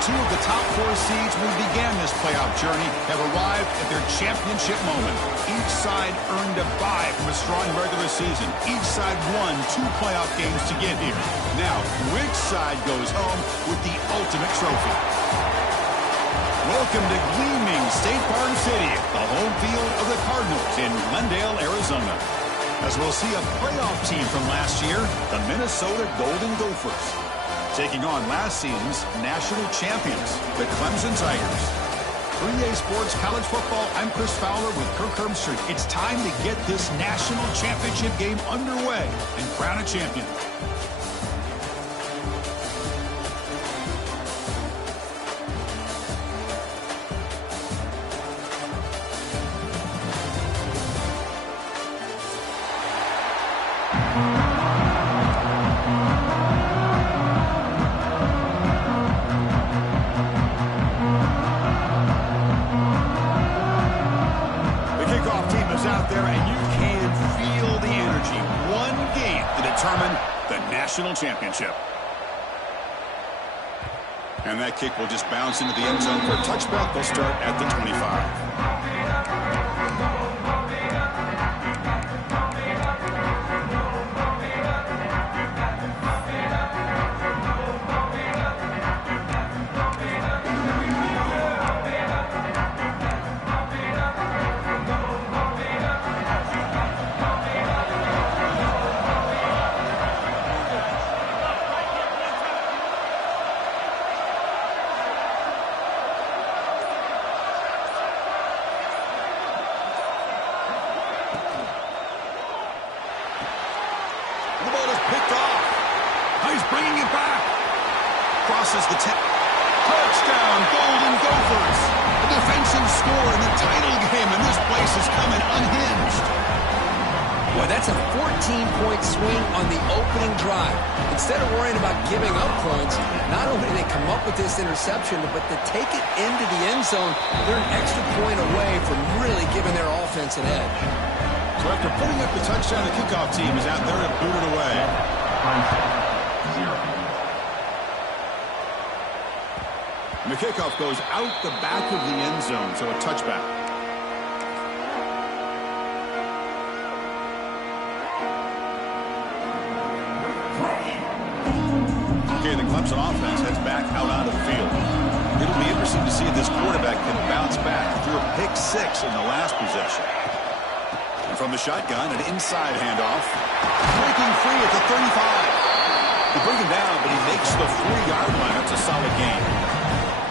Two of the top four seeds who began this playoff journey have arrived at their championship moment. Each side earned a bye from a strong regular season. Each side won 2 playoff games to get here. Now, which side goes home with the ultimate trophy? Welcome to gleaming State Farm City, the home field of the Cardinals in Glendale, Arizona. As we'll see a playoff team from last year, the Minnesota Golden Gophers, taking on last season's national champions, the Clemson Tigers. For EA Sports College Football, I'm Chris Fowler with Kirk Herbstreit. It's time to get this national championship game underway and crown a champion. National championship. And that kick will just bounce into the end zone for a touchback. They'll start at the 25. Crosses the 10. Touchdown, Golden Gophers. A defensive score in the title game, and this place is coming unhinged. Boy, that's a 14-point swing on the opening drive. Instead of worrying about giving up points, not only do they come up with this interception, but to take it into the end zone, they're an extra point away from really giving their offense an edge. So after putting up the touchdown, the kickoff team is out there to boot it away. And the kickoff goes out the back of the end zone, so a touchback. Okay, the Clemson offense heads back out onto the field. It'll be interesting to see if this quarterback can bounce back through a pick 6 in the last possession. And from the shotgun, an inside handoff. Breaking free at the 35. They bring him down, but he makes the 40-yard line. That's a solid gain.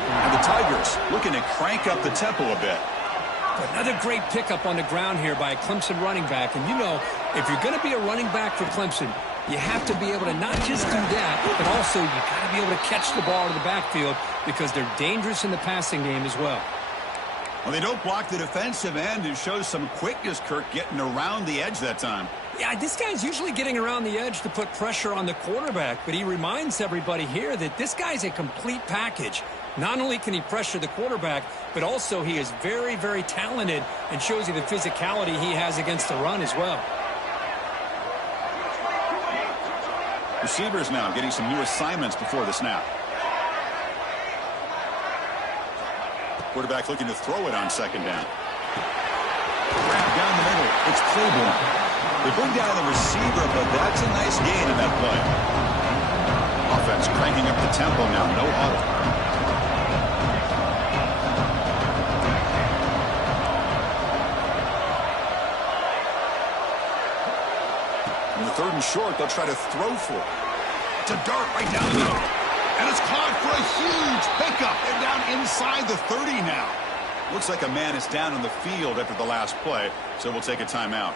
And the Tigers looking to crank up the tempo a bit. Another great pickup on the ground here by a Clemson running back. And you know, if you're going to be a running back for Clemson, you have to be able to not just do that, but also you got to be able to catch the ball in the backfield because they're dangerous in the passing game as well. Well, they don't block the defensive end, who shows some quickness, Kirk, getting around the edge that time. Yeah, this guy's usually getting around the edge to put pressure on the quarterback, but he reminds everybody here that this guy's a complete package. Not only can he pressure the quarterback, but also he is very, very talented and shows you the physicality he has against the run as well. Receivers now getting some new assignments before the snap. Quarterback looking to throw it on second down. Grab down the middle. It's Claiborne. They bring down the receiver, but that's a nice gain in that play. Offense cranking up the tempo now. No huddle. In the 3rd and short, they'll try to throw for it. It's a dart right down the middle. And it's caught for a huge pickup. They're down inside the 30 now. Looks like a man is down on the field after the last play, so we'll take a timeout.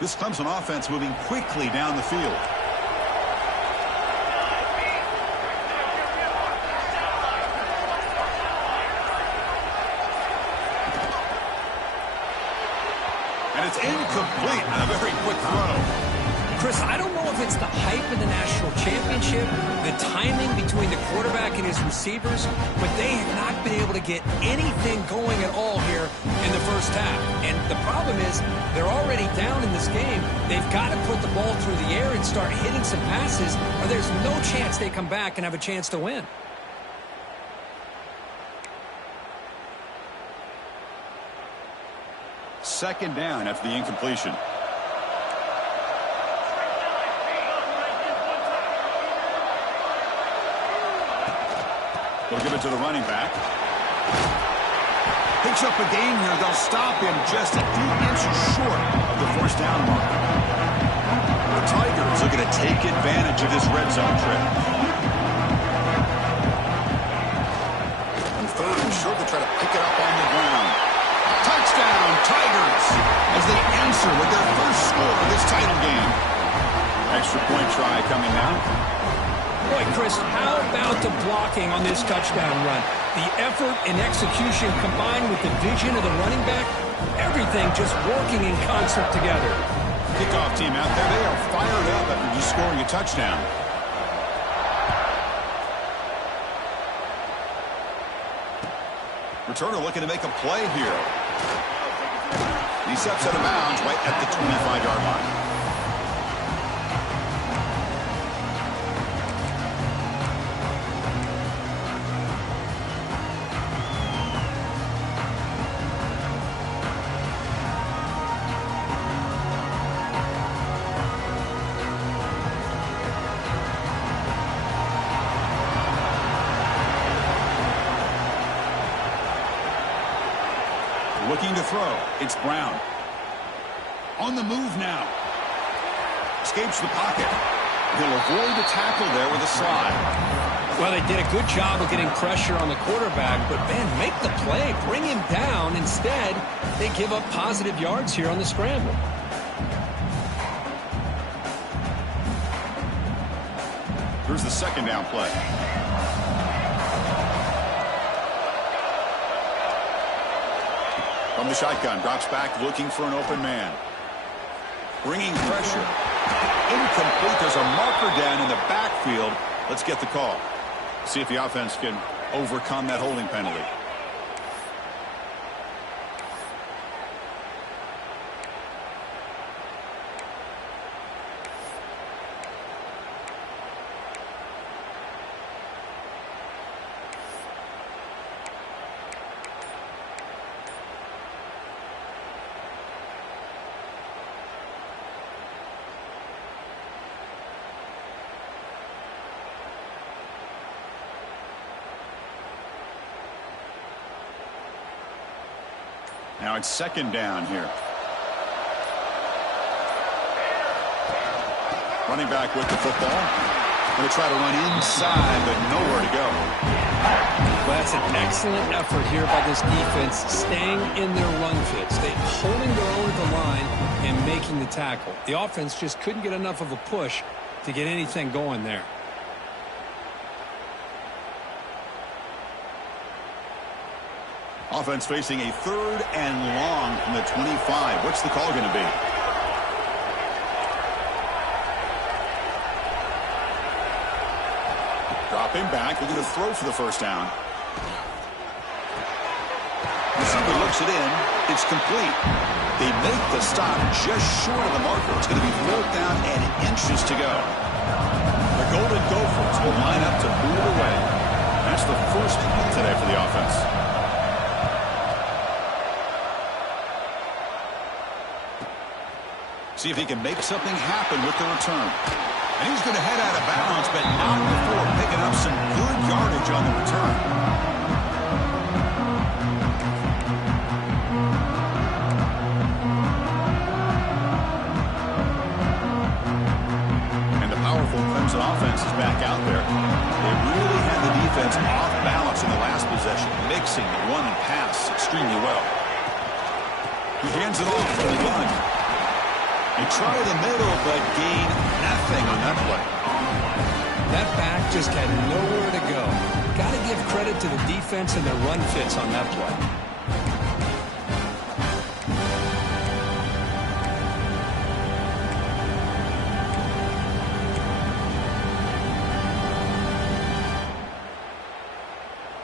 This Clemson offense moving quickly down the field. And it's incomplete on a very quick throw. Chris, I don't know if it's the hype of the national championship, the timing between the quarterback and his receivers, but they have not been able to get anything going at all here in the first half. And the problem is they're already down in this game. They've got to put the ball through the air and start hitting some passes, or there's no chance they come back and have a chance to win. Second down after the incompletion. They'll give it to the running back. Picks up a gain here. They'll stop him just a few inches short of the first down mark. The Tigers are going to take advantage of this red zone trip. On third and short, they try to pick it up on the ground. Touchdown, Tigers, as they answer with their first score of this title game. Extra point try coming now. Boy, Chris, how about the blocking on this touchdown run? The effort and execution combined with the vision of the running back, everything just working in concert together. Kickoff team out there, they are fired up after just scoring a touchdown. Returner looking to make a play here. He steps out of bounds right at the 25-yard line. Looking to throw. It's Brown. On the move now. Escapes the pocket. He'll avoid the tackle there with a slide. Well, they did a good job of getting pressure on the quarterback, but, man, make the play. Bring him down. Instead, they give up positive yards here on the scramble. Here's the second down play. From the shotgun, drops back looking for an open man. Bringing pressure. Incomplete. There's a marker down in the backfield. Let's get the call. See if the offense can overcome that holding penalty. Now it's second down here. Running back with the football. Going to try to run inside, but nowhere to go. Well, that's an excellent effort here by this defense, staying in their run fits. They holding their own at the line and making the tackle. The offense just couldn't get enough of a push to get anything going there. Offense facing a third and long from the 25. What's the call going to be? Dropping back. Looking to throw for the first down. Receiver looks it in. It's complete. They make the stop just short of the marker. It's going to be fourth down and inches to go. The Golden Gophers will line up to move it away. That's the first punt today for the offense. See if he can make something happen with the return. And he's going to head out of bounds, but not before picking up some good yardage on the return. And the powerful Clemson offense is back out there. They really had the defense off balance in the last possession, mixing the run and pass extremely well. He hands it off for the gun. They try the middle, but gain nothing on that play. That back just had nowhere to go. Got to give credit to the defense and their run fits on that play.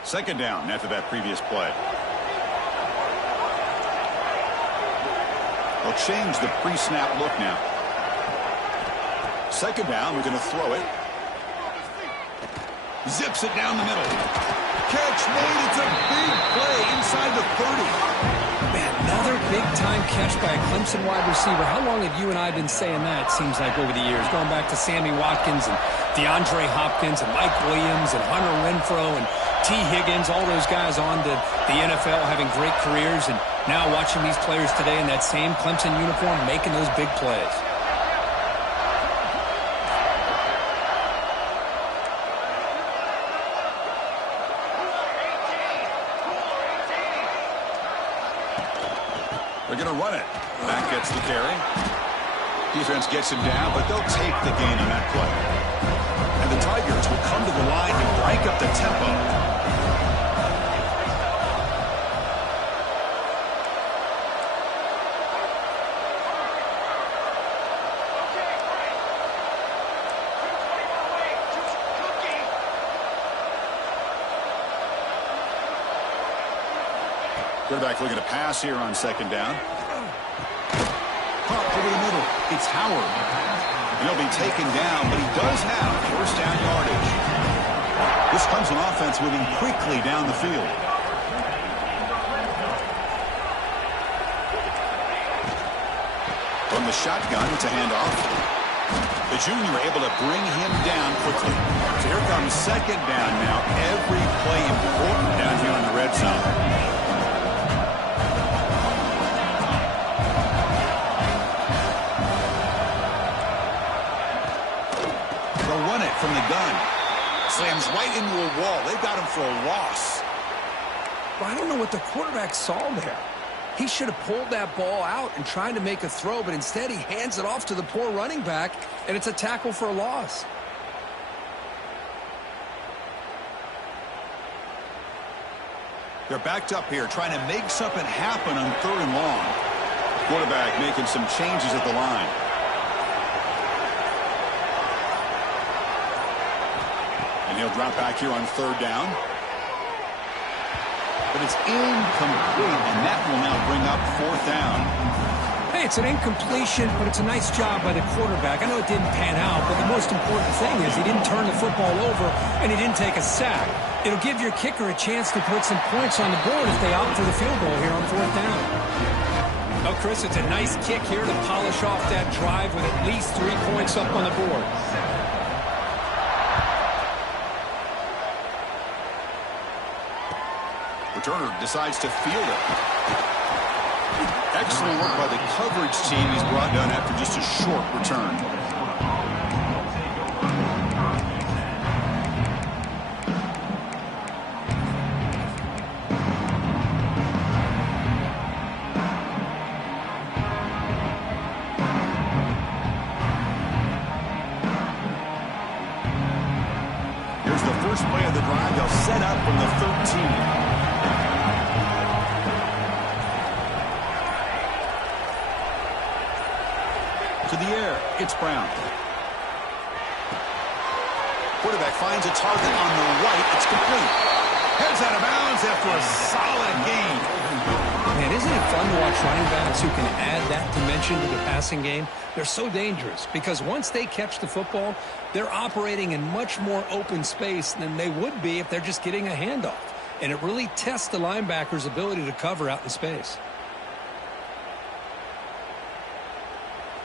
Second down after that previous play. They'll change the pre-snap look now. Second down, we're going to throw it. Zips it down the middle. Catch made. It's a big play inside the 30. Man, another big-time catch by a Clemson wide receiver. How long have you and I been saying that, seems like, over the years? Going back to Sammy Watkins and DeAndre Hopkins and Mike Williams and Hunter Renfrow and T. Higgins, all those guys on to the NFL having great careers, and now watching these players today in that same Clemson uniform making those big plays. They're going to run it. Back gets the carry. Defense gets him down, but they'll take the gain on that play. And the Tigers will come to the line to break up the tempo. Quarterback looking to pass here on second down. Pop over the middle. It's Howard. And he'll be taken down, but he does have first down yardage. This comes an offense moving quickly down the field. From the shotgun, it's a handoff. The junior able to bring him down quickly. So here comes second down now. Every play important down here in the red zone. From the gun. Slams right into a wall. They've got him for a loss. Well, I don't know what the quarterback saw there. He should have pulled that ball out and tried to make a throw, but instead he hands it off to the poor running back, and it's a tackle for a loss. They're backed up here trying to make something happen on third and long. Quarterback making some changes at the line. And he'll drop back here on third down. But it's incomplete, and that will now bring up fourth down. Hey, it's an incompletion, but it's a nice job by the quarterback. I know it didn't pan out, but the most important thing is he didn't turn the football over, and he didn't take a sack. It'll give your kicker a chance to put some points on the board if they opt for the field goal here on fourth down. Oh, Chris, it's a nice kick here to polish off that drive with at least 3 points up on the board. Returner decides to field it. Excellent work by the coverage team. He's brought down after just a short return. Here's the first play of the drive. They'll set up from the 13. To the air, it's Brown. Quarterback finds a target on the right. It's complete. Heads out of bounds after a solid gain. Man, isn't it fun to watch running backs who can add that dimension to the passing game? They're so dangerous because once they catch the football, they're operating in much more open space than they would be if they're just getting a handoff. And it really tests the linebacker's ability to cover out in space.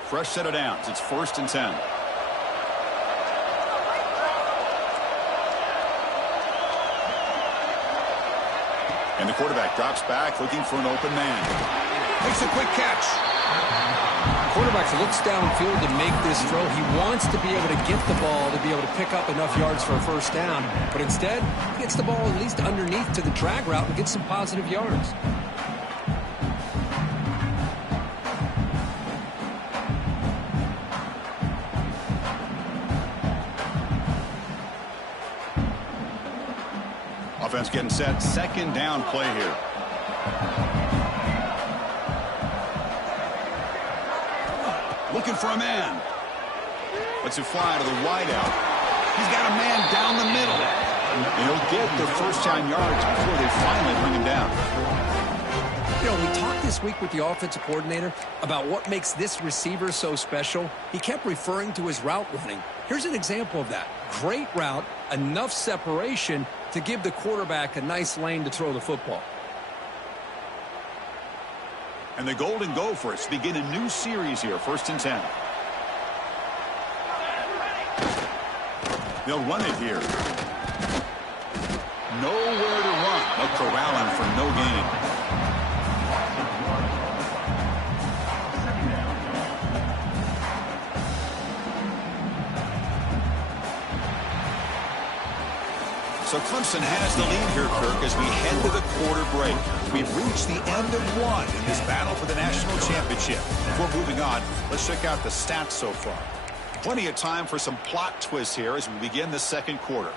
Fresh set of downs. It's 1st and 10. And the quarterback drops back looking for an open man. Makes a quick catch. Quarterback looks downfield to make this throw. He wants to be able to get the ball to be able to pick up enough yards for a first down. But instead, he gets the ball at least underneath to the drag route and gets some positive yards. Offense getting set. Second down play here. Looking for a man. Lets it fly to the wideout. He's got a man down the middle. They'll get their first-down yards before they finally bring him down. You know, we talked this week with the offensive coordinator about what makes this receiver so special. He kept referring to his route running. Here's an example of that. Great route, enough separation to give the quarterback a nice lane to throw the football. And the Golden Gophers begin a new series here, 1st and 10. They'll run it here. Nowhere to run. They'll corral him for no gain. So Clemson has the lead here, Kirk, as we head to the quarter break. We've reached the end of one in this battle for the national championship. Before moving on, let's check out the stats so far. Plenty of time for some plot twists here as we begin the second quarter.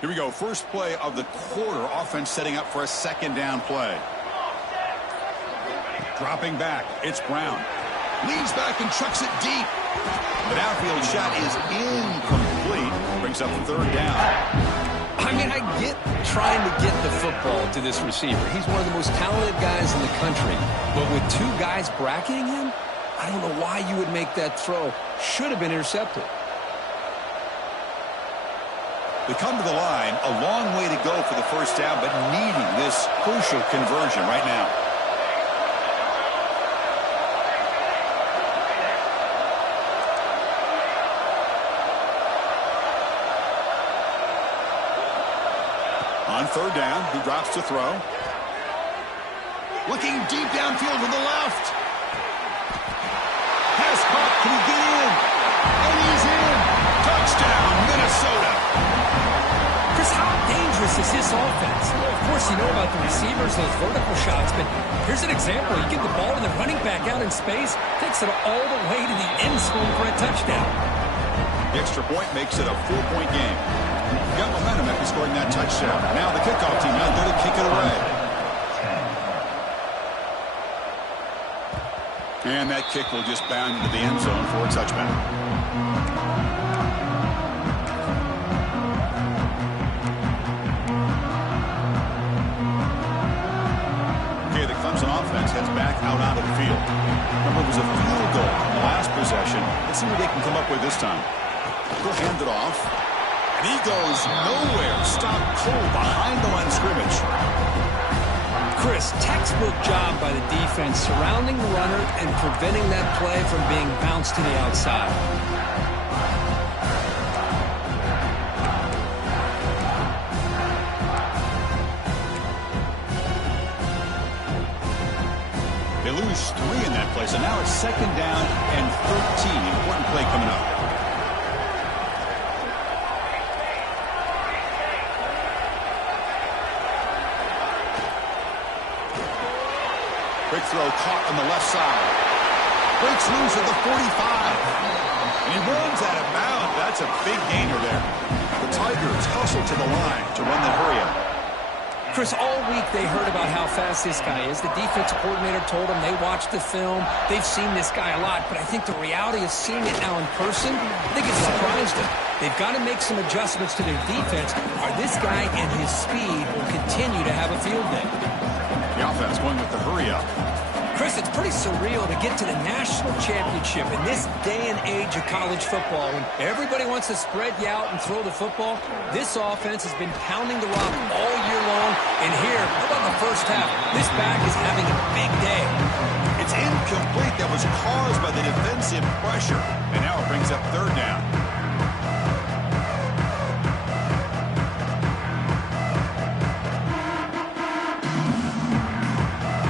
Here we go. First play of the quarter. Offense setting up for a second down play. Dropping back. It's Brown. Leans back and chucks it deep. The downfield shot is incomplete. Brings up third down. I mean, I get trying to get the football to this receiver. He's one of the most talented guys in the country. But with two guys bracketing him, I don't know why you would make that throw. Should have been intercepted. They come to the line, a long way to go for the first down, but needing this crucial conversion right now. On third down, he drops to throw. Looking deep downfield to the left. Pass caught. Can he get in? And he's in. Touchdown, Minnesota. Chris, how dangerous is this offense? Of course, you know about the receivers, those vertical shots, but here's an example. You get the ball and the running back out in space, takes it all the way to the end zone for a touchdown. The extra point makes it a 4-point game. Got momentum after scoring that touchdown. Now the kickoff team out there to kick it away. And that kick will just bound into the end zone for a touchback. Okay, the Clemson offense heads back out onto the field. Remember, it was a field goal on the last possession. Let's see what they can come up with this time. He'll hand it off. And he goes nowhere. Stopped cold behind the line of scrimmage. Chris, textbook job by the defense surrounding the runner and preventing that play from being bounced to the outside. They lose 3 in that play, so now it's second down and 13. Important play coming up. Quick throw caught on the left side. Breaks loose at the 45. And he runs out of bounds. That's a big gainer there. The Tigers hustle to the line to run the hurry up. Chris, all week they heard about how fast this guy is. The defensive coordinator told them they watched the film. They've seen this guy a lot, but I think the reality of seeing it now in person, I think it surprised them. They've got to make some adjustments to their defense, or this guy and his speed will continue to have a field day. The offense going with the hurry up. Chris, it's pretty surreal to get to the national championship in this day and age of college football when everybody wants to spread you out and throw the football. This offense has been pounding the rock all year long. And here, how about the first half? This back is having a big day. It's incomplete. That was caused by the defensive pressure. And now it brings up third down.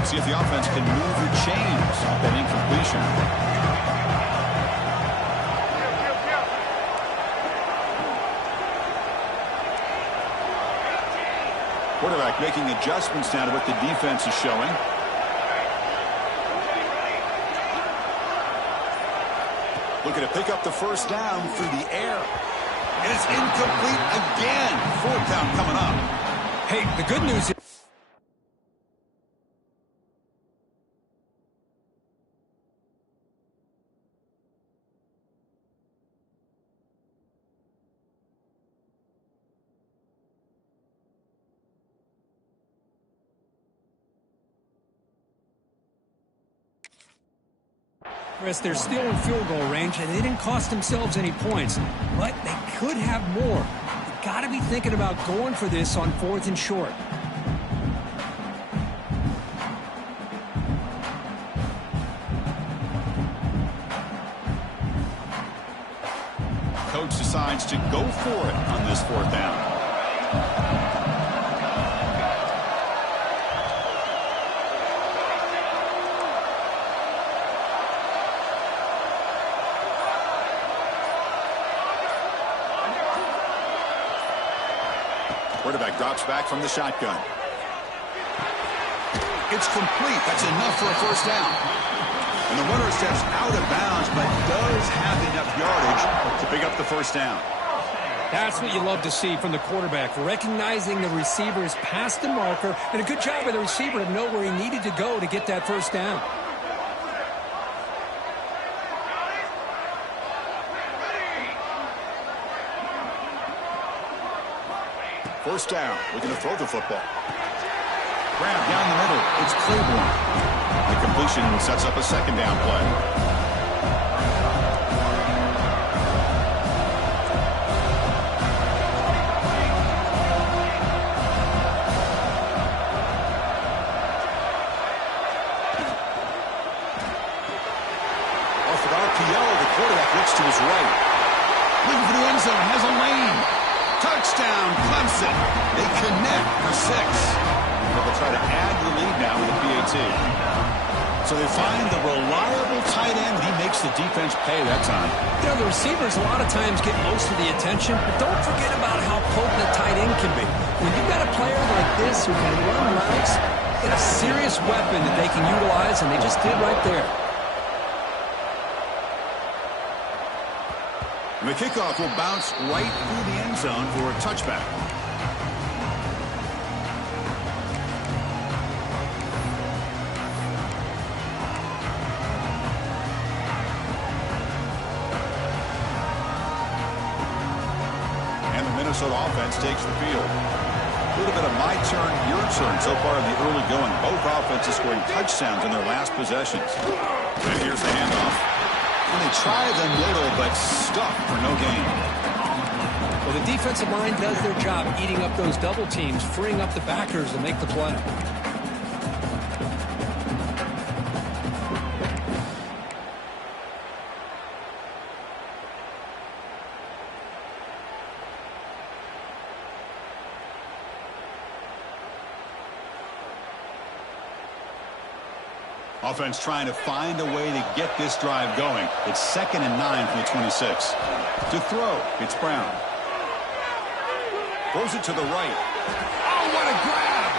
See if the offense can move or change that incompletion. Quarterback making adjustments now to what the defense is showing. Looking to pick up the first down through the air. And it's incomplete again. Fourth down coming up. Hey, the good news is they're still in field goal range, and they didn't cost themselves any points. But they could have more. You've got to be thinking about going for this on 4th and short. Coach decides to go for it on this 4th down. Quarterback drops back from the shotgun. It's complete. That's enough for a first down. And the runner steps out of bounds, but does have enough yardage to pick up the first down. That's what you love to see from the quarterback, recognizing the receiver is past the marker, and a good job by the receiver to know where he needed to go to get that first down. First down, looking to throw the football. Grab down the middle. It's Claiborne. The completion sets up a second down play. Off of RPO, the quarterback looks to his right. Looking for the end zone, has a lane. Touchdown, Clemson. They connect for 6. They'll try to add the lead now with a PAT. So they find the reliable tight end. He makes the defense pay that time. You know, the receivers a lot of times get most of the attention, but don't forget about how potent a tight end can be. When you've got a player like this who can run routes, it's a serious weapon that they can utilize, and they just did right there. And the kickoff will bounce right through the end zone for a touchback. And the Minnesota offense takes the field. A little bit of my turn, your turn so far in the early going. Both offenses scoring touchdowns in their last possessions. And here's the handoff. And they try the middle, but stuck for no gain. Well, the defensive line does their job eating up those double teams, freeing up the backers to make the play. Offense trying to find a way to get this drive going. It's 2nd and 9 from the 26. To throw, it's Brown. Throws it to the right. Oh, what a grab!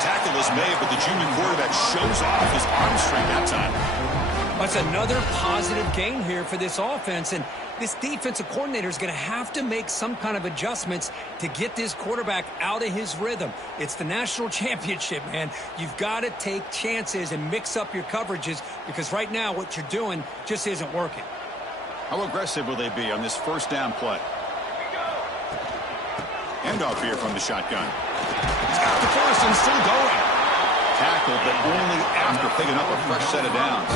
Tackle is made, but the junior quarterback shows off his arm strength that time. That's another positive gain here for this offense, and this defensive coordinator is going to have to make some kind of adjustments to get this quarterback out of his rhythm. It's the national championship, man. You've got to take chances and mix up your coverages because right now what you're doing just isn't working. How aggressive will they be on this first down play? Handoff here from the shotgun. He's got the first and still going. Tackled, but only after picking up a fresh set of downs.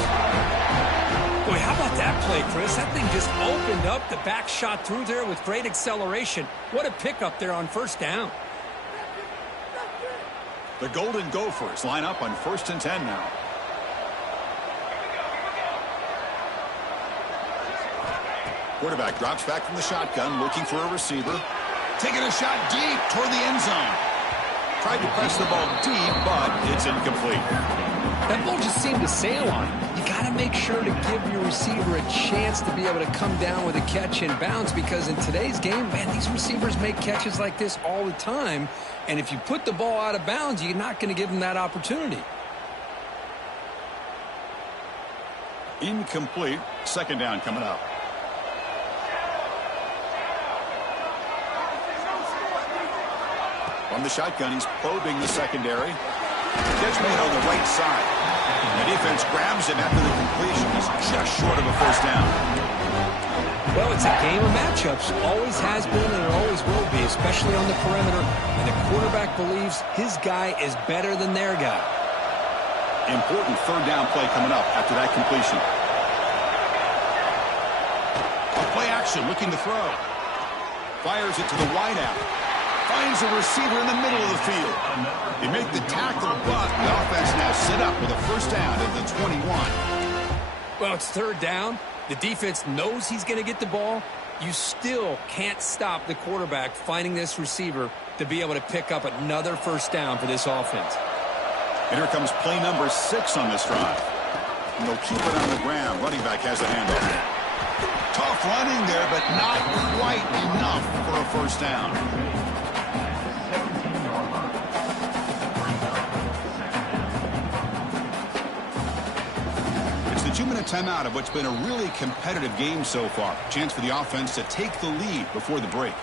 Boy, how about that play, Chris? That thing just opened up. The back shot through there with great acceleration. What a pickup there on first down. The Golden Gophers line up on 1st and 10 now. Quarterback drops back from the shotgun, looking for a receiver. Taking a shot deep toward the end zone. Tried to press the ball deep, but it's incomplete. That ball just seemed to sail on him. You got to make sure to give your receiver a chance to be able to come down with a catch and bounce because in today's game, man, these receivers make catches like this all the time. And if you put the ball out of bounds, you're not going to give them that opportunity. Incomplete. 2nd down coming up. From the shotgun, he's probing the secondary. Catch made on the right side. The defense grabs him after the completion. He's just short of a first down. Well, it's a game of matchups. Always has been and it always will be, especially on the perimeter. And the quarterback believes his guy is better than their guy. Important third down play coming up after that completion. A play action, looking to throw. Fires it to the wideout. Finds a receiver in the middle of the field. They make the tackle, but the offense now set up with a first down at the 21. Well, it's third down. The defense knows he's going to get the ball. You still can't stop the quarterback finding this receiver to be able to pick up another first down for this offense. And here comes play number 6 on this drive. And they'll keep it on the ground. Running back has the handoff. Tough running there, but not quite enough for a first down. It's the 2-minute timeout of what's been a really competitive game so far. Chance for the offense to take the lead before the break.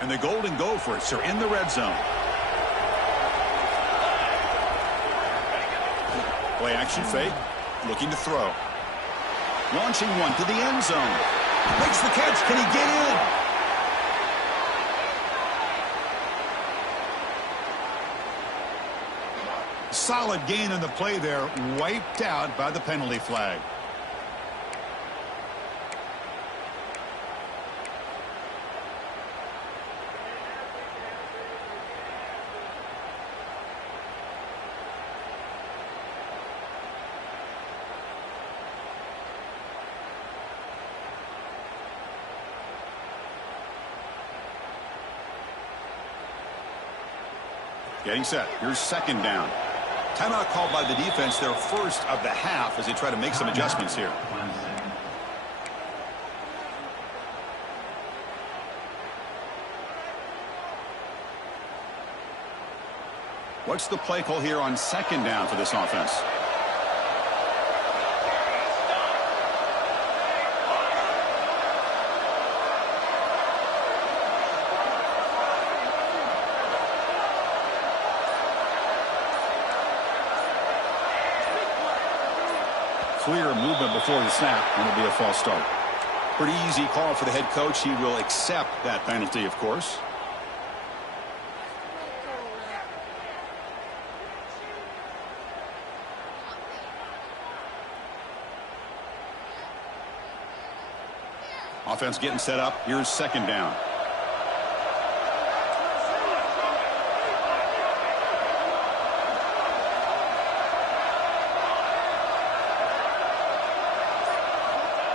And the Golden Gophers are in the red zone. Play action fake. Looking to throw. Launching one to the end zone. Makes the catch. Can he get in? Solid gain on the play there. Wiped out by the penalty flag. Getting set. Here's second down. Timeout called by the defense, their first of the half, as they try to make some adjustments here. What's the play call here on second down for this offense? Clear movement before the snap, and it'll be a false start. Pretty easy call for the head coach. He will accept that penalty, of course. Offense getting set up. Here's second down.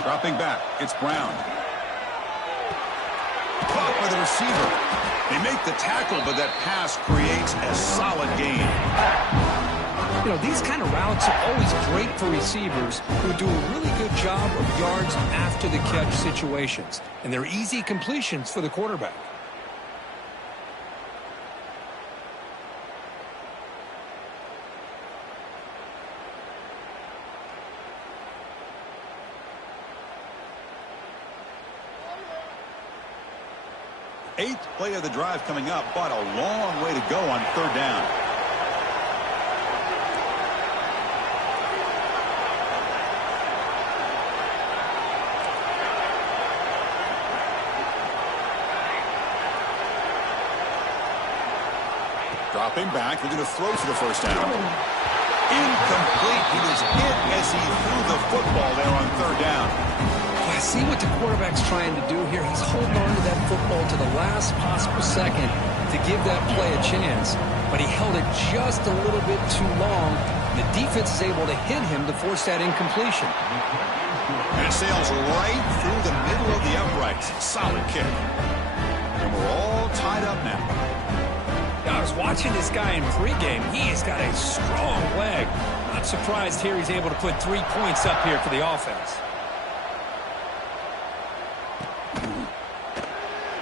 Dropping back, it's Brown. Caught by the receiver. They make the tackle, but that pass creates a solid gain. You know, these kind of routes are always great for receivers who do a really good job of yards after the catch situations. And they're easy completions for the quarterback. Eighth play of the drive coming up, but a long way to go on third down. Dropping back, looking to throw for the first down. Incomplete. He was hit as he threw the football there on third down. I see what the quarterback's trying to do here. He's holding on to that football to the last possible second to give that play a chance. But he held it just a little bit too long. The defense is able to hit him to force that incompletion. And it sails right through the middle of the uprights. Solid kick. And we're all tied up now. I was watching this guy in pregame. He has got a strong leg. Not surprised here he's able to put 3 points up here for the offense.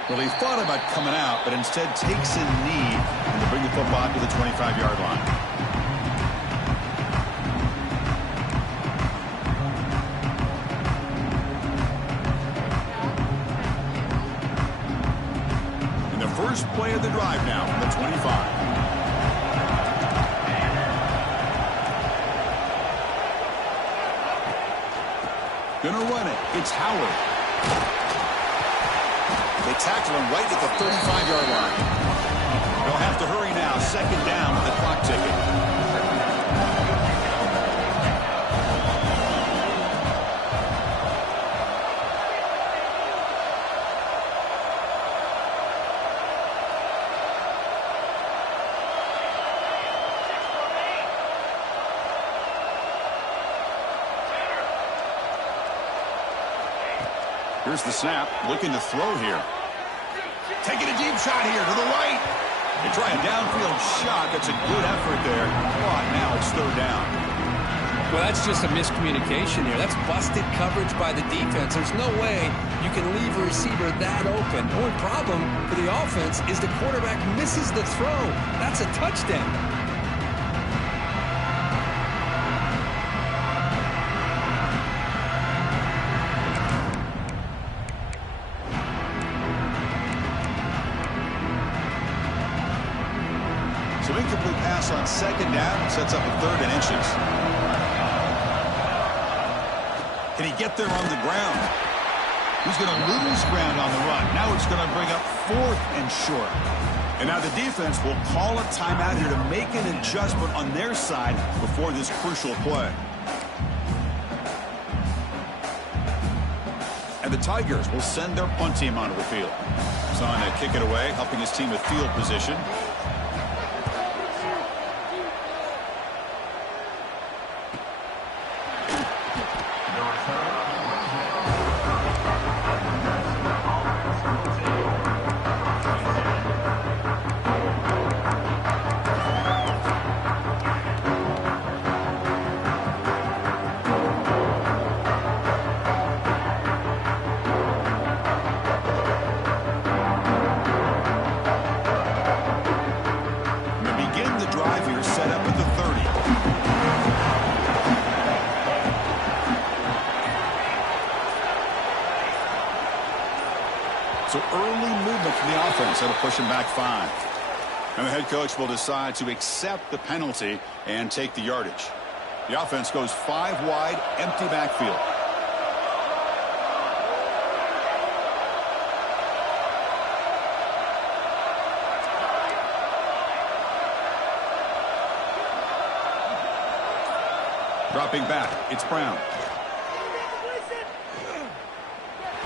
Well, he thought about coming out, but instead takes a knee and to bring the football to the 25-yard line. play of the drive now from the 25. Gonna run it. It's Howard. They tackle him right at the 35-yard line. They'll have to hurry now. Second down with the clock ticking. Here's the snap, looking to throw here. Taking a deep shot here to the right. They try a downfield shot. That's a good effort there. But now it's third down. Well, that's just a miscommunication here. That's busted coverage by the defense. There's no way you can leave a receiver that open. The only problem for the offense is the quarterback misses the throw. That's a touchdown. So incomplete pass on second down, sets up a third and inches. Can he get there on the ground? He's going to lose ground on the run. Now it's going to bring up fourth and short. And now the defense will call a timeout here to make an adjustment on their side before this crucial play. And the Tigers will send their punt team onto the field. Son to kick it away, helping his team with field position. So early movement from the offense. That'll push him back 5. And the head coach will decide to accept the penalty and take the yardage. The offense goes 5 wide, empty backfield. Dropping back, it's Brown.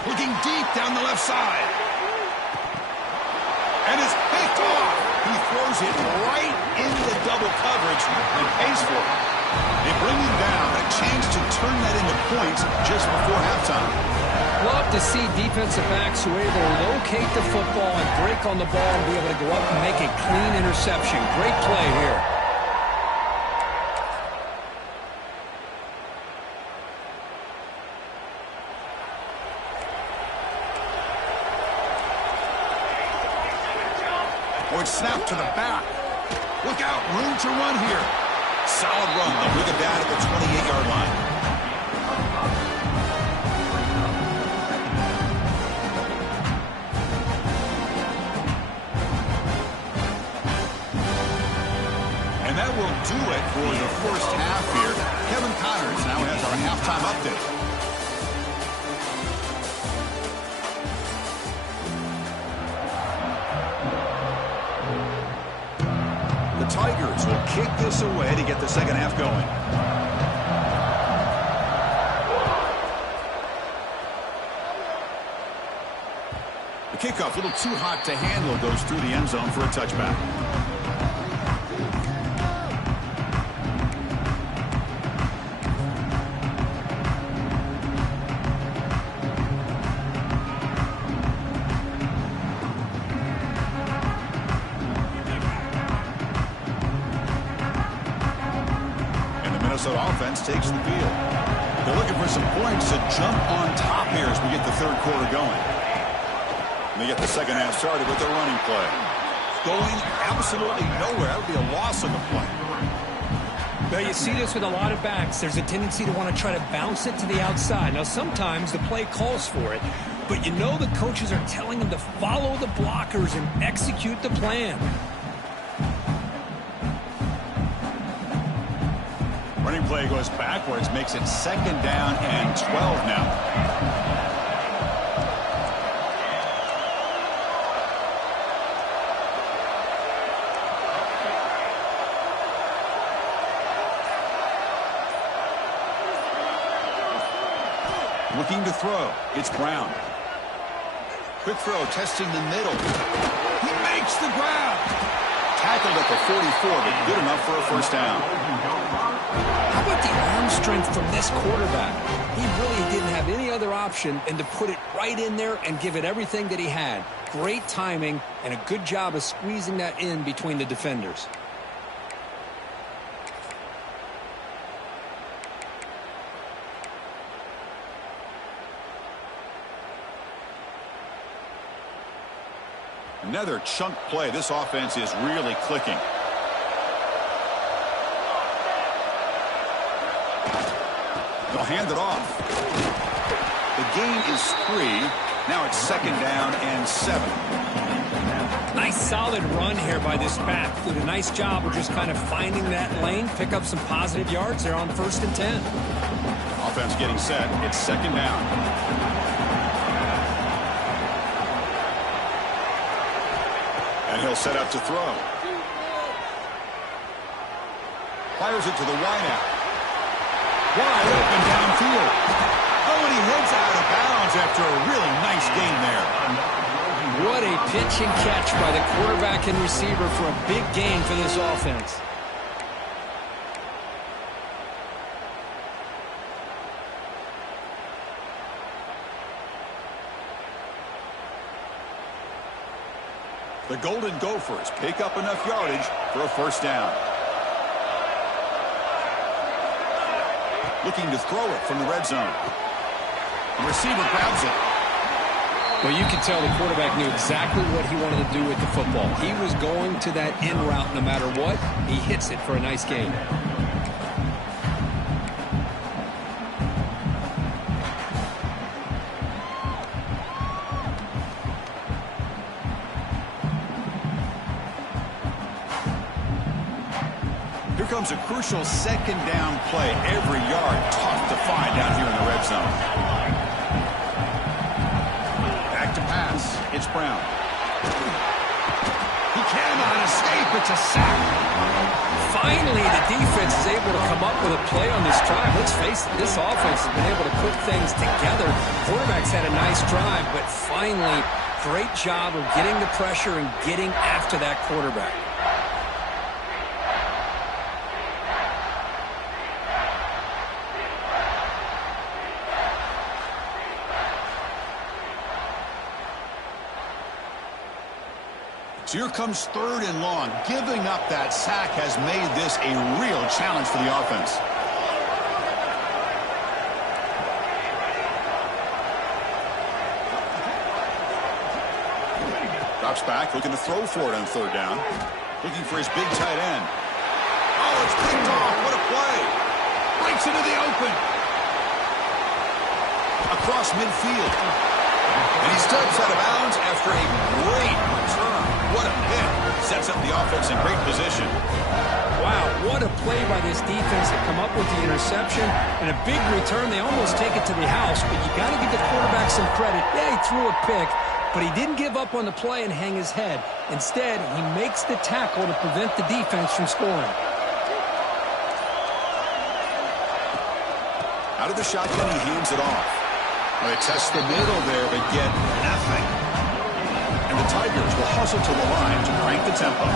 Looking deep down the left side. And it's picked off. He throws it right into double coverage and pays for it. They bring him down. A chance to turn that into points just before halftime. Love to see defensive backs who are able to locate the football and break on the ball and be able to go up and make a clean interception. Great play here. Snap to the back. Look out, room to run here. Solid run. They'll bring it down at the 28-yard line. And that will do it for the first half here. Kevin Connors now has our halftime update. The Tigers will kick this away to get the second half going. The kickoff, a little too hot to handle, goes through the end zone for a touchback. Offense takes the field. They're looking for some points to jump on top here as we get the third quarter going. And they get the second half started with their running play. Going absolutely nowhere. That would be a loss on the play. Well, you see this with a lot of backs. There's a tendency to want to try to bounce it to the outside. Now, sometimes the play calls for it, but you know the coaches are telling him to follow the blockers and execute the plan. Running play goes backwards, makes it 2nd down and 12 now. Looking to throw. It's Brown. Quick throw, testing the middle. He makes the grab. Tackled at the 44, but good enough for a 1st down. How about the arm strength from this quarterback? He really didn't have any other option than to put it right in there and give it everything that he had. Great timing and a good job of squeezing that in between the defenders. Another chunk play. This offense is really clicking. They'll hand it off. The gain is 3. Now it's 2nd down and 7. Nice solid run here by this back. Did a nice job of just kind of finding that lane, pick up some positive yards there on 1st and 10. Offense getting set. It's 2nd down. And he'll set up to throw. Fires it to the wideout. Wide open downfield. Oh, and he heads out of bounds after a really nice gain there. What a pitch and catch by the quarterback and receiver for a big gain for this offense. The Golden Gophers pick up enough yardage for a 1st down. Looking to throw it from the red zone. The receiver grabs it. Well, you can tell the quarterback knew exactly what he wanted to do with the football. He was going to that in route no matter what. He hits it for a nice gain. Here comes a crucial 2nd down play. Every yard tough to find down here in the red zone. Back to pass. It's Brown. He cannot escape. It's a sack. Finally, the defense is able to come up with a play on this drive. Let's face it, this offense has been able to put things together. Quarterback's had a nice drive, but finally, great job of getting the pressure and getting after that quarterback. So here comes 3rd and long. Giving up that sack has made this a real challenge for the offense. Drops back, looking to throw for it on 3rd down. Looking for his big tight end. Oh, it's picked off. What a play. Breaks into the open. Across midfield. And he steps out of bounds after a great return. What a pick. Sets up the offense in great position. Wow, what a play by this defense to come up with the interception. And a big return. They almost take it to the house, but you got to give the quarterback some credit. Yeah, he threw a pick, but he didn't give up on the play and hang his head. Instead, he makes the tackle to prevent the defense from scoring. Out of the shotgun, he hands it off. Well, they test the middle there, but get nothing. And the Tigers will hustle to the line to crank the tempo.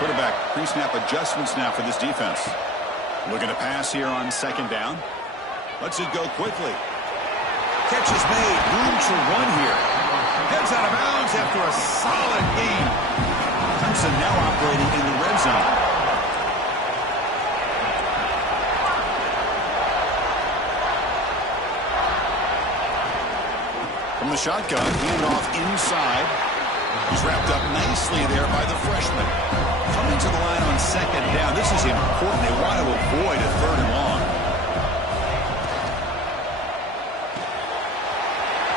Quarterback pre-snap adjustments now for this defense. Looking to pass here on 2nd down. Lets it go quickly. Catch is made. Room to run here. Heads out of bounds after a solid gain. Clemson now operating in the red zone. From the shotgun, handoff inside. He's wrapped up nicely there by the freshman. Coming to the line on second down. This is important. They want to avoid a third and long.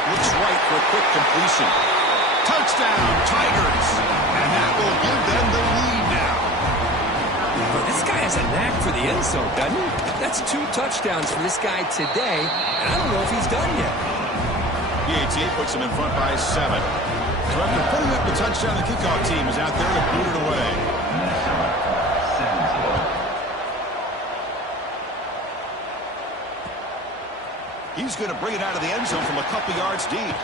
Looks right for a quick completion. Touchdown, Tigers. And that will give them the lead now. Well, this guy has a knack for the end zone, doesn't he? That's 2 touchdowns for this guy today, and I don't know if he's done yet. The ATA puts him in front by 7. So after putting up the touchdown, the kickoff team is out there to boot it away. He's going to bring it out of the end zone from a couple yards deep.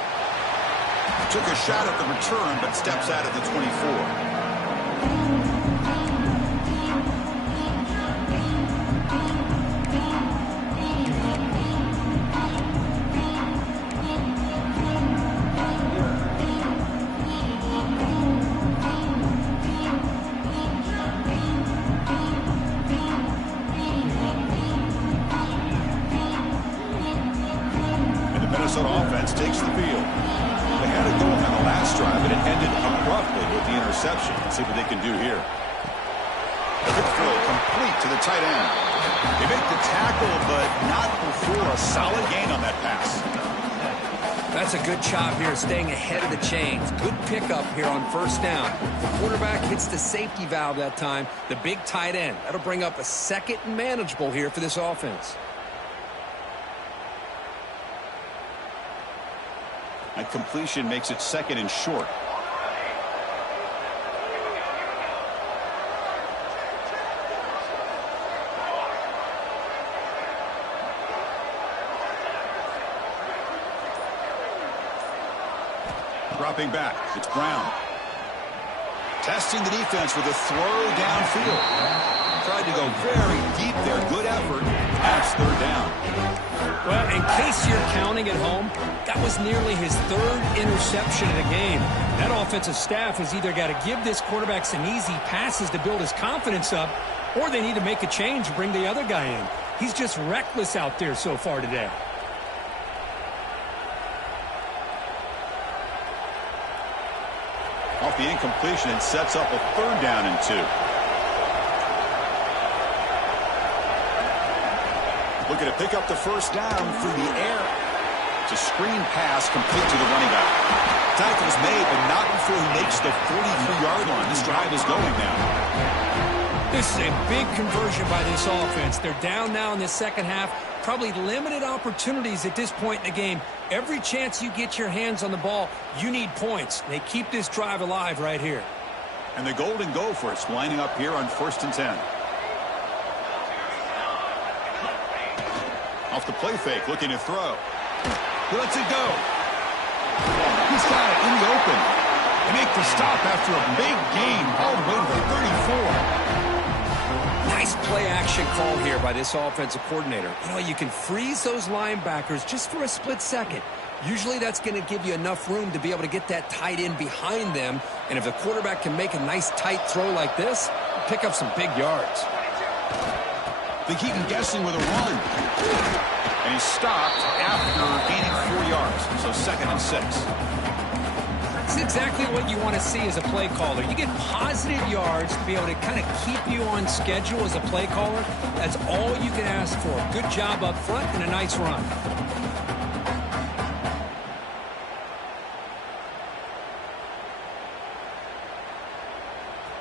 Took a shot at the return, but steps out at the 24. Offense takes the field. They had a goal on the last drive, but it ended abruptly with the interception. Let's see what they can do here. A quick throw complete to the tight end. They make the tackle, but not before a solid gain on that pass. That's a good job here, staying ahead of the chains. Good pickup here on first down. The quarterback hits the safety valve that time. The big tight end. That'll bring up a second and manageable here for this offense. That completion makes it second and short. Dropping back, it's Brown. Testing the defense with a throw downfield. Tried to go very deep there. Good effort. That's third down. Well, in case you're counting at home, that was nearly his 3rd interception of the game. That offensive staff has either got to give this quarterback some easy passes to build his confidence up, or they need to make a change and bring the other guy in. He's just reckless out there so far today. Off the incompletion, and sets up a 3rd down and 2. Looking to pick up the first down through the air. It's a screen pass complete to the running back. Tackle's made, but not before he makes the 43-yard line. This drive is going now. This is a big conversion by this offense. They're down now in the second half. Probably limited opportunities at this point in the game. Every chance you get your hands on the ball, you need points. They keep this drive alive right here. And the Golden Gophers lining up here on 1st and 10. Off the play fake, looking to throw. He lets it go. He's got it in the open. They make the stop after a big gain all the way to the 34. Nice play-action call here by this offensive coordinator. You know, you can freeze those linebackers just for a split second. Usually that's going to give you enough room to be able to get that tight end behind them. And if the quarterback can make a nice tight throw like this, pick up some big yards. They keep him guessing with a run. And he's stopped after gaining 4 yards. So 2nd and 6. It's exactly what you want to see as a play caller. You get positive yards to be able to kind of keep you on schedule as a play caller. That's all you can ask for. Good job up front and a nice run.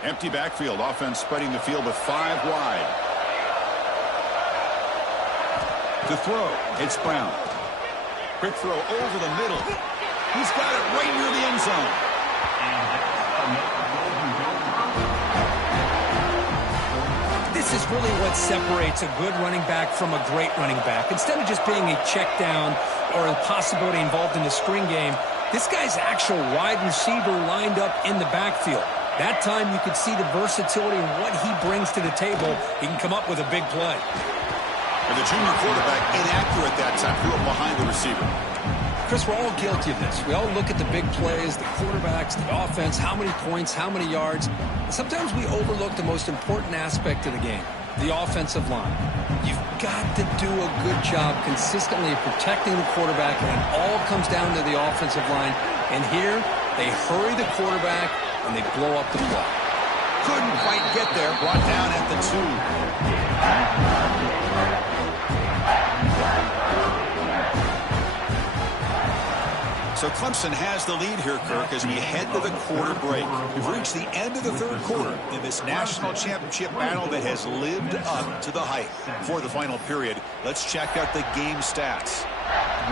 Empty backfield. Offense spreading the field with 5 wide. To throw, it's Brown. Quick throw over the middle. He's got it right near the end zone. This is really what separates a good running back from a great running back. Instead of just being a check down or a possibility involved in the screen game, this guy's actual wide receiver lined up in the backfield. That time you could see the versatility and what he brings to the table. He can come up with a big play. And the junior quarterback inaccurate that time, threw it behind the receiver. Chris, we're all guilty of this. We all look at the big plays, the quarterbacks, the offense, how many points, how many yards. And sometimes we overlook the most important aspect of the game, the offensive line. You've got to do a good job consistently protecting the quarterback, and it all comes down to the offensive line. And here, They hurry the quarterback, and they blow up the play. Couldn't quite get there. Brought down at the 2. So Clemson has the lead here, Kirk, as we head to the quarter break. We've reached the end of the third quarter in this national championship battle that has lived up to the hype. For the final period, let's check out the game stats.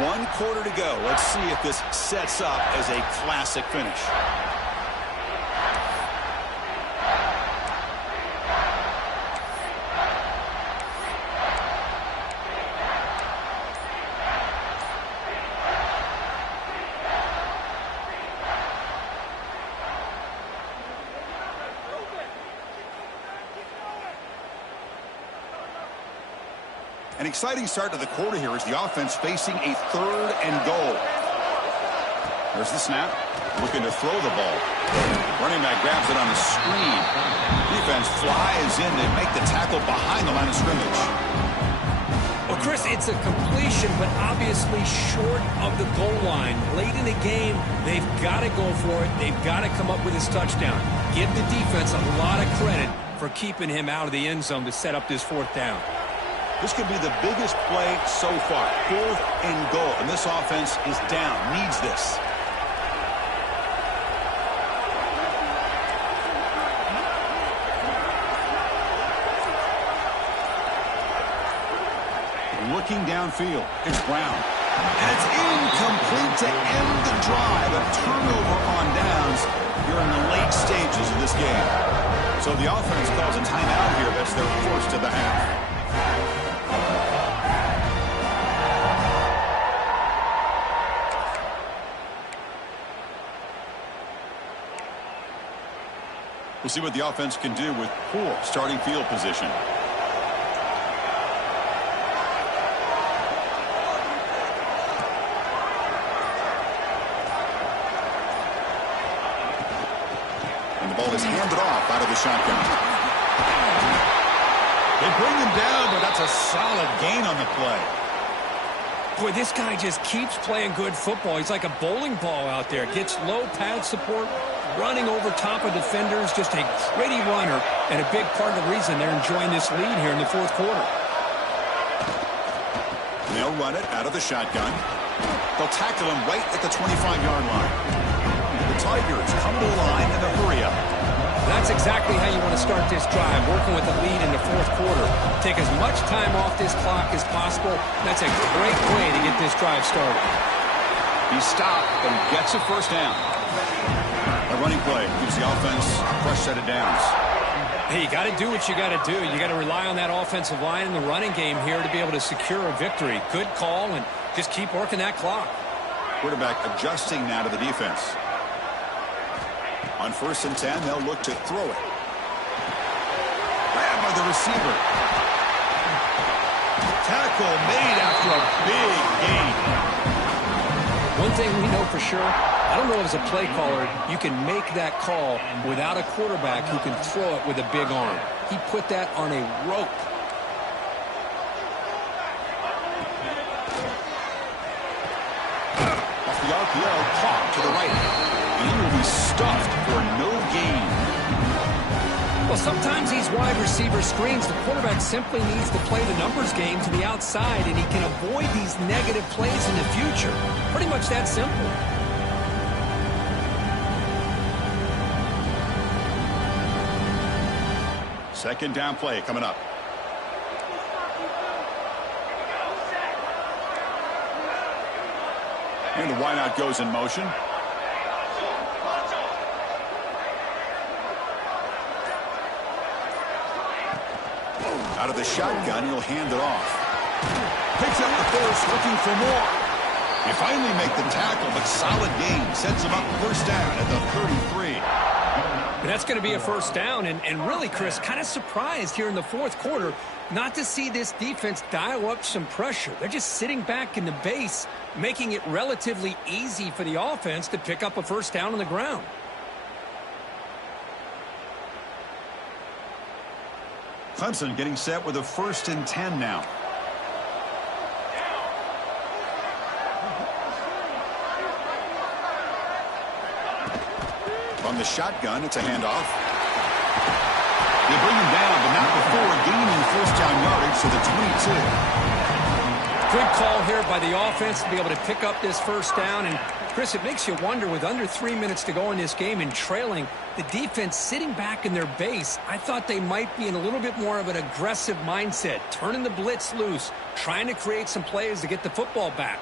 1 quarter to go. Let's see if this sets up as a classic finish. An exciting start to the quarter here as the offense facing a 3rd and goal. There's the snap. Looking to throw the ball. Running back grabs it on the screen. Defense flies in to make the tackle behind the line of scrimmage. Well, Chris, it's a completion, but obviously short of the goal line. Late in the game, they've got to go for it. They've got to come up with his touchdown. Give the defense a lot of credit for keeping him out of the end zone to set up this 4th down. This could be the biggest play so far. 4th and goal. And this offense is down. Needs this. Looking downfield. It's Brown. And it's incomplete to end the drive. A turnover on downs here in the late stages of this game. So the offense calls a timeout here. That's their first of the half. We'll see what the offense can do with poor starting field position. And the ball is handed off out of the shotgun. They bring him down, but that's a solid gain on the play. Boy, this guy just keeps playing good football. He's like a bowling ball out there. Gets low pad support, running over top of defenders. Just a gritty runner, and a big part of the reason they're enjoying this lead here in the 4th quarter. They'll run it out of the shotgun. They'll tackle him right at the 25-yard line. The Tigers come to the line in a hurry-up. That's exactly how you want to start this drive, working with the lead in the 4th quarter. Take as much time off this clock as possible. That's a great way to get this drive started. He stopped and gets a first down. A running play gives the offense a fresh set of downs. Hey, you got to do what you got to do. You got to rely on that offensive line in the running game here to be able to secure a victory. Good call, and just keep working that clock. Quarterback adjusting now to the defense. On 1st and 10, they'll look to throw it. Grabbed by the receiver. Tackle made after a big gain. One thing we know for sure, I don't know as a play caller, you can make that call without a quarterback who can throw it with a big arm. He put that on a rope. Off the RPO, caught to the right. And he will be stuffed for no gain. Well, sometimes these wide receiver screens, the quarterback simply needs to play the numbers game to the outside, and he can avoid these negative plays in the future. Pretty much that simple. Second down play coming up. And the wideout goes in motion. Out of the shotgun, he'll hand it off. Picks up the first, looking for more. They finally make the tackle, but solid gain. Sets him up first down at the 33. And that's going to be a first down. And really, Chris, kind of surprised here in the 4th quarter not to see this defense dial up some pressure. They're just sitting back in the base, making it relatively easy for the offense to pick up a first down on the ground. Clemson getting set with a 1st and 10 now. From the shotgun, it's a handoff. They bring him down, but not before gaining first down yardage to the 22. Good call here by the offense to be able to pick up this first down. And, Chris, it makes you wonder, with under 3 minutes to go in this game and trailing, the defense sitting back in their base, I thought they might be in a little bit more of an aggressive mindset, turning the blitz loose, trying to create some plays to get the football back.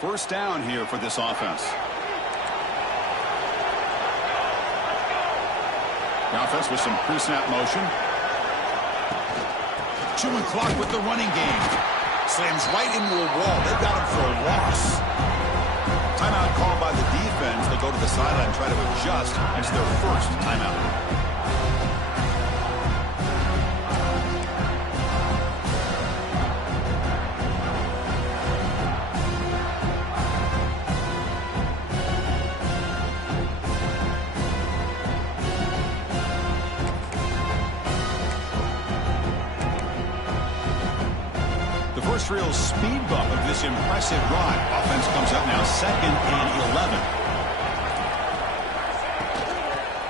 First down here for this offense. The offense with some pre-snap motion. Chewing clock with the running game. Slams right into a wall. They got him for a loss. Timeout called by the defense. They go to the sideline and try to adjust. It's their first timeout. First real speed bump of this impressive drive. Offense comes up now 2nd and 11.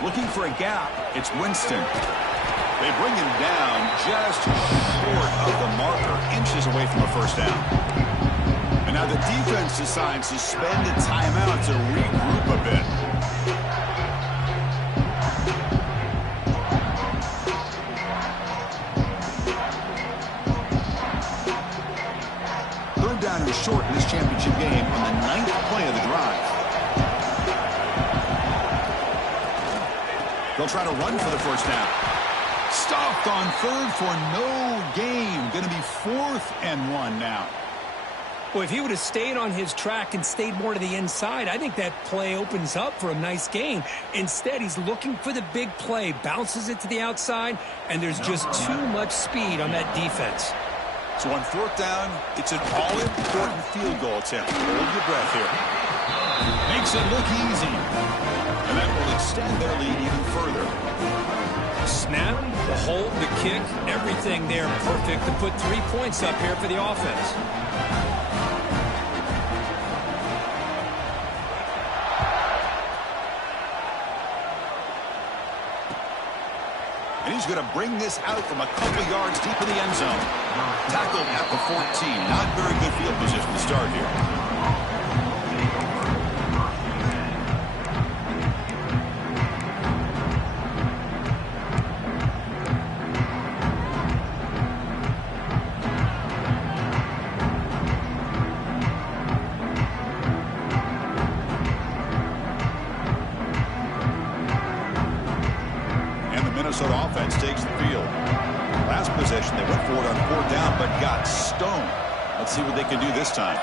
Looking for a gap. It's Winston. They bring him down just short of the marker, inches away from a first down. And now the defense decides to spend a timeout to regroup a bit. Down and short in this championship game on the 9th play of the drive. They'll try to run for the first down. Stopped on 3rd for no gain. Going to be 4th and 1 now. Well, if he would have stayed on his track and stayed more to the inside, I think that play opens up for a nice gain. Instead, he's looking for the big play, bounces it to the outside, and there's just too much speed on that defense. So on 4th down, it's an all-important field goal attempt. Hold your breath here. Makes it look easy. And that will extend their lead even further. Snap, the hold, the kick, everything there perfect to put 3 points up here for the offense. And he's going to bring this out from a couple yards deep in the end zone. Tackled at the 14. Not very good field position to start here. Minnesota offense takes the field. Last possession, they went for it on 4th down, but got stoned. Let's see what they can do this time.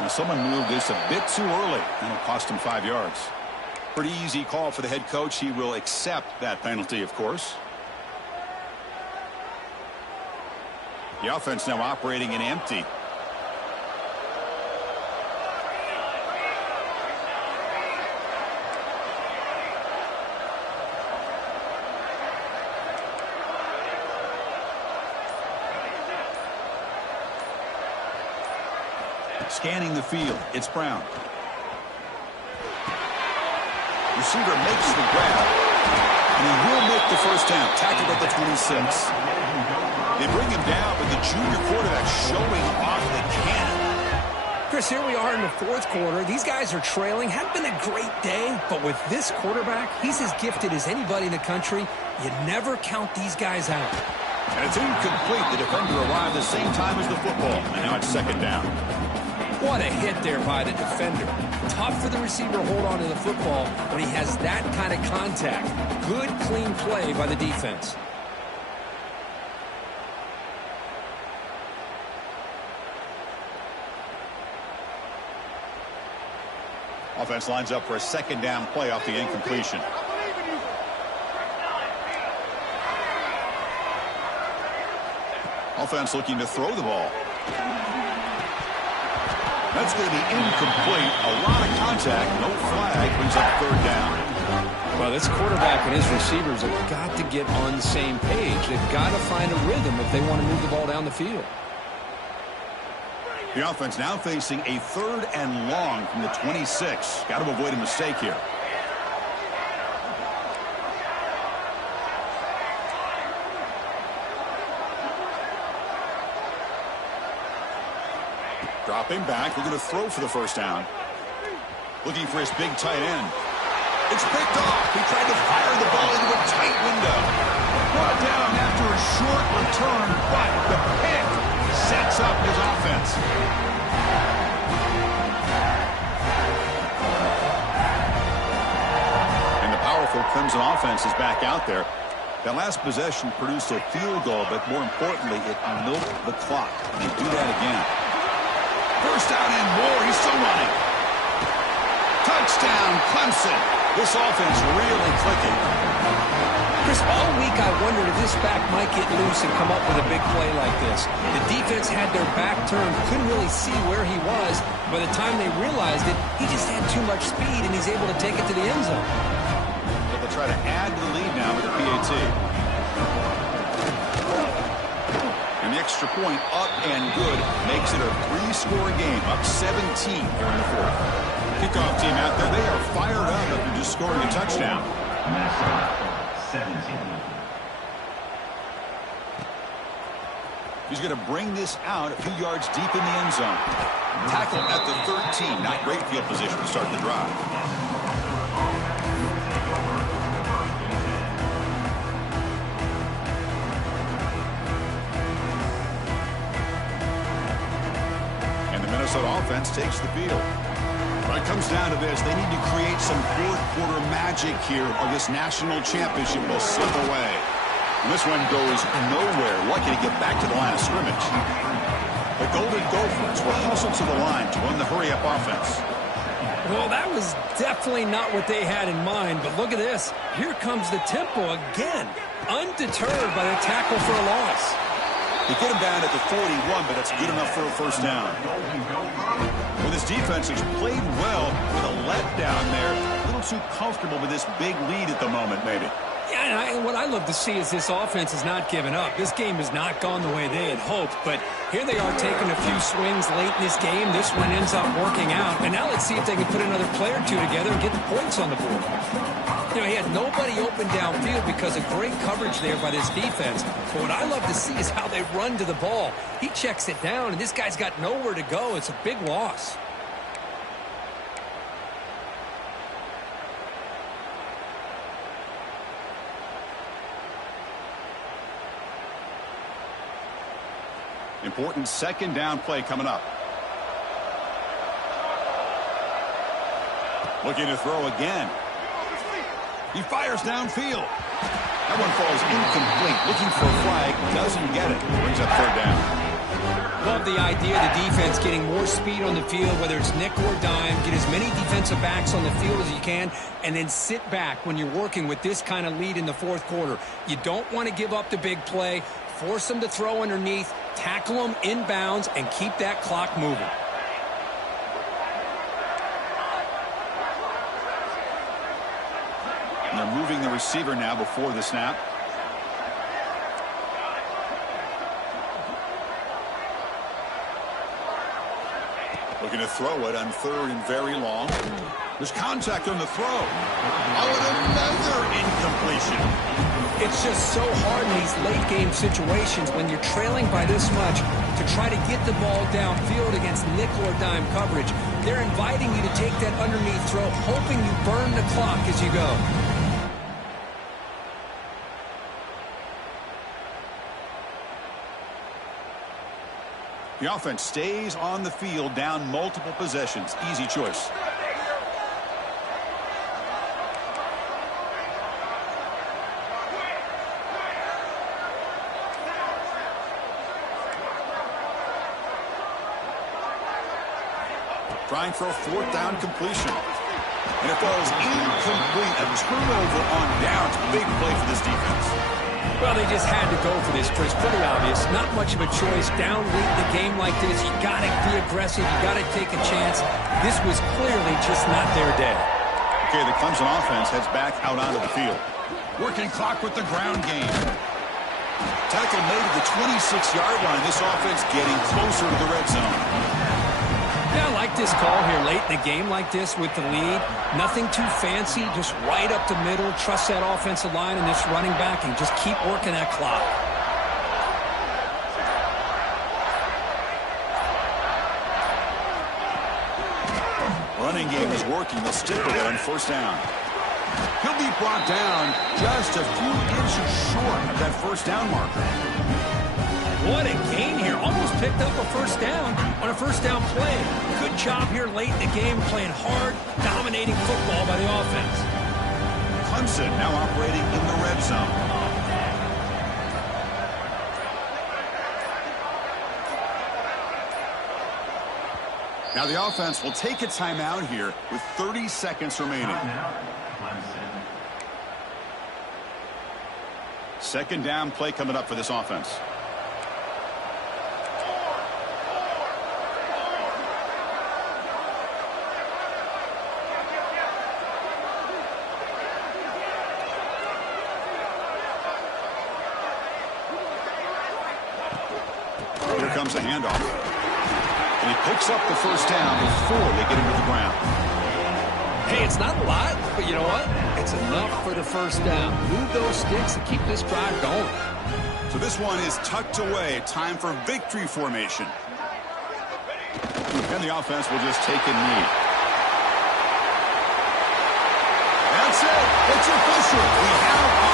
Now, someone moved this a bit too early, and it'll cost him 5 yards. Pretty easy call for the head coach. He will accept that penalty, of course. The offense now operating in empty. Scanning the field, it's Brown. Receiver makes the grab, and he will make the first down. Tackled at the 26. They bring him down, but the junior quarterback showing off the cannon. Chris, here we are in the 4th quarter. These guys are trailing. Hadn't been a great day, but with this quarterback, he's as gifted as anybody in the country. You never count these guys out. And it's incomplete. The defender arrived the same time as the football, and now it's 2nd down. What a hit there by the defender. Tough for the receiver to hold on to the football when he has that kind of contact. Good, clean play by the defense. Offense lines up for a 2nd down play off the incompletion. Offense looking to throw the ball. That's going to be incomplete. A lot of contact. No flag. Brings up third down. Well, this quarterback and his receivers have got to get on the same page. They've got to find a rhythm if they want to move the ball down the field. The offense now facing a 3rd and long from the 26. Got to avoid a mistake here. Dropping back, looking to throw for the first down. Looking for his big tight end. It's picked off. He tried to fire the ball into a tight window. Brought down after a short return, but the pick sets up his offense. And the powerful Clemson offense is back out there. That last possession produced a field goal, but more importantly, it milked the clock. They do that again. First down and more. He's still running. Touchdown, Clemson. This offense really clicking. Chris, all week I wondered if this back might get loose and come up with a big play like this. The defense had their back turned, couldn't really see where he was. By the time they realized it, he just had too much speed, and he's able to take it to the end zone. They'll try to add to the lead now with the PAT. And the extra point up and good makes it a 3-score game, up 17 here in the 4th. Kickoff team out there, they are fired up after just scoring a touchdown. 17. He's going to bring this out a few yards deep in the end zone. Tackle at the 13. Not great field position to start the drive. And the Minnesota offense takes the field. When it comes down to this, they need to create some fourth-quarter magic here, or this national championship will slip away. And this one goes nowhere. Lucky to get back to the line of scrimmage. The Golden Gophers will hustle to the line to run the hurry-up offense. Well, that was definitely not what they had in mind, but look at this. Here comes the tempo again, undeterred by the tackle for a loss. They get him down at the 41, but it's good enough for a first down. Well, this defense has played well with a letdown there. A little too comfortable with this big lead at the moment, maybe. Yeah, and what I love to see is this offense has not given up. This game has not gone the way they had hoped, but here they are taking a few swings late in this game. This one ends up working out, and now let's see if they can put another play or two together and get the points on the board. You know, he had nobody open downfield because of great coverage there by this defense. But what I love to see is how they run to the ball. He checks it down, and this guy's got nowhere to go. It's a big loss. Important second down play coming up. Looking to throw again. He fires downfield. That one falls incomplete. Looking for a flag. Doesn't get it. Brings up third down. Love the idea of the defense getting more speed on the field, whether it's nickel or dime. Get as many defensive backs on the field as you can, and then sit back when you're working with this kind of lead in the 4th quarter. You don't want to give up the big play. Force them to throw underneath. Tackle them inbounds and keep that clock moving. And they're moving the receiver now before the snap. Looking to throw it on 3rd and very long. There's contact on the throw. Oh, and another incompletion. It's just so hard in these late-game situations when you're trailing by this much to try to get the ball downfield against nickel or dime coverage. They're inviting you to take that underneath throw, hoping you burn the clock as you go. The offense stays on the field, down multiple possessions. Easy choice. Trying for a 4th down completion. And it falls incomplete. A turnover on downs. Big play for this defense. Well, they just had to go for this, Chris. Pretty obvious. Not much of a choice. Down late in the game like this, you got to be aggressive. You got to take a chance. This was clearly just not their day. Okay, the Clemson offense heads back out onto the field. Working clock with the ground game. Tackle made at the 26-yard line. This offense getting closer to the red zone. Yeah, I like this call here late in the game like this with the lead. Nothing too fancy, just right up the middle. Trust that offensive line and this running back and just keep working that clock. Running game is working. They'll stick with it on first down. He'll be brought down just a few inches short of that first down marker. What a gain here. Almost picked up a first down on a first down play. Good job here late in the game, playing hard, dominating football by the offense. Clemson now operating in the red zone. Now the offense will take a timeout here with 30 seconds remaining. Second down play coming up for this offense. Here comes the handoff. And he picks up the first down before they get him to the ground. Hey, it's not a lot, but you know what? It's enough for the first down. Move those sticks and keep this drive going. So this one is tucked away. Time for victory formation. And the offense will just take a knee. That's it. It's official. We have